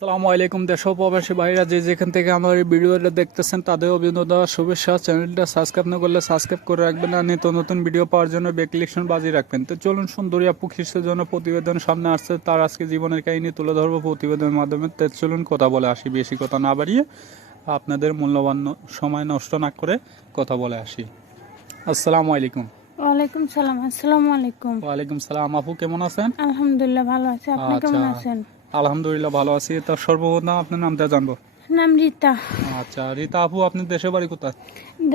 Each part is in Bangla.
আসসালামু আলাইকুম দেশ ও প্রবাসী ভাইরা যে যেখান থেকে আমার এই ভিডিওটা দেখতেছেন তাদের অভিনন্দন শুভেচ্ছা। চ্যানেলটা সাবস্ক্রাইব না করলে সাবস্ক্রাইব করে রাখবেন আর নিত্য নতুন ভিডিও পাওয়ার জন্য বেল বাজিয়ে রাখবেন। তো চলুন সুন্দরী আপু কিসের জন্য প্রতিবেদন সামনে আসছে তার আজকে জীবনের কাহিনী তুলে ধরবো প্রতিবেদনের মাধ্যমে। তো চলুন কথা বলে আসি, বেশি কথা না বাড়িয়ে আপনাদের মূল্যবান সময় নষ্ট না করে কথা বলে আসি। আসসালামু আলাইকুম। ওয়ালাইকুম সালাম। আসসালামু আলাইকুম। ওয়ালাইকুম সালাম। আপু কেমন আছেন? আলহামদুলিল্লাহ ভালো আছি, আপনি কেমন আছেন? আলহামদুলিল্লাহ ভালো আছি। তো সর্বপ্রথম আপনার নামটা জানবো। নাম রীতা। আচ্ছা রীতা আপু, আপনার দেশের বাড়ি কোথায়?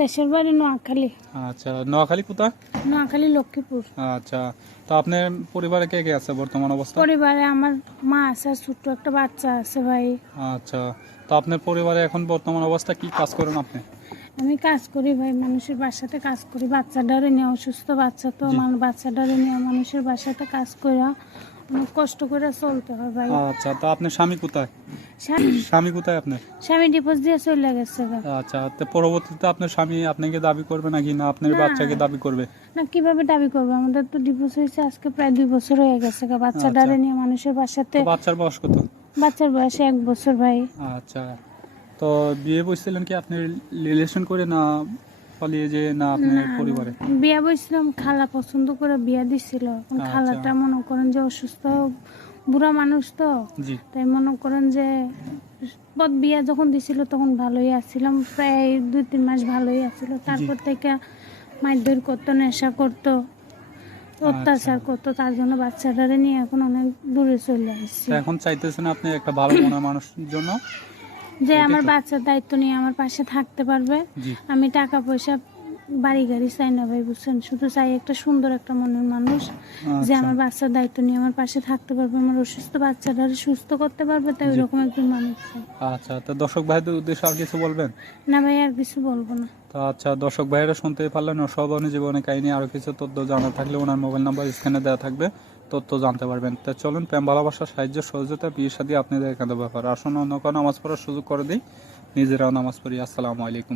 দেশের বাড়ি নোয়াখালী। আচ্ছা নোয়াখালী কোথায়? নোয়াখালী লক্ষ্মীপুর। আচ্ছা, তো আপনার পরিবারে কে কে আছে বর্তমান অবস্থা? পরিবারে আমার মা আছে, ছোট্ট একটা বাচ্চা আছে ভাই। আচ্ছা, তো আপনার পরিবারে এখন বর্তমান অবস্থা কি কাজ করেন আপনি? আমি কাজ করি ভাই, মানুষের বাসাতে কাজ করি। বাচ্চাটারে নিয়ে, অসুস্থ বাচ্চা তো, বাচ্চাটারে নিয়ে মানুষের বাসাতে কাজ করে অনেক কষ্ট করে চলতে হয় ভাই। আচ্ছা, তো আপনার স্বামী কোথায়? স্বামী কোথায় আপনার? স্বামী ডিভোর্স দিয়ে চলে গেছে ভাই। আচ্ছা, তো পরবর্তীতে আপনার স্বামী আপনাকে দাবি করবে নাকি না আপনার বাচ্চাকে দাবি করবে? না, কিভাবে দাবি করবে? আমাদের তো ডিভোর্স হয়েছে আজকে প্রায় 2 বছর হয়ে গেছে। বাচ্চাটারে নিয়ে মানুষের বাসাতে। বাচ্চার বয়স কত? বাচ্চার বয়স 1 বছর ভাই। আচ্ছা, তো বিয়ে বসছিলেন কি আপনি রিলেশন করে না পালিয়ে যে না আপনার পরিবারে? বিয়া বইছিলাম, খালা পছন্দ করে বিয়া দিছিল। এখন খালাটা মনে করেন যে অসুস্থ, বুড়া মানুষ তো, তাই মনে করেন যে বিয়া যখন দিছিল তখন ভালোই আসছিলাম, প্রায় 2-3 মাস ভালোই আসছিল। তারপর থেকে মারধর করতো, নেশা করতো, অত্যাচার করতো। তার জন্য বাচ্চাটারে নিয়ে এখন অনেক দূরে চলে আসছি। এখন চাইতেছেন আপনি একটা ভালো মনের মানুষের জন্য যে আমার বাচ্চার দায়িত্ব নিয়ে আমার পাশে থাকতে পারবে। আমি টাকা পয়সা বাড়ি গাড়ি চাই না ভাই, বুঝছেন? শুধু চাই একটা সুন্দর একটা মনের মানুষ যে আমার বাচ্চার দায়িত্ব নিয়ে আমার পাশে থাকতে পারবে, আমার অসুস্থ বাচ্চাটা সুস্থ করতে পারবে, তাই ওইরকম একজন মানুষ চাই। আচ্ছা, তো দর্শক ভাইদের উদ্দেশ্যে আর কিছু বলবেন? না ভাই, আর কিছু বলবো না। তো আচ্ছা, দর্শক ভাইরা শুনতেই পারলেন অসাধারণ জীবনের কাহিনী। আরো কিছু তথ্য জানা থাকলে ওনার মোবাইল নাম্বার স্ক্রিনে দেওয়া থাকবে, তথ্য জানতে পারবেন। তো চলুন, প্রেম ভালোবাসা সাহায্য সহযোগিতা বিয়ে শাদী আপনাদের একান্ত ব্যাপার। আসুন অন্য কোনো নামাজ পড়ার সুযোগ করে দিই, নিজেরাও নামাজ পড়ি। আসসালামু আলাইকুম।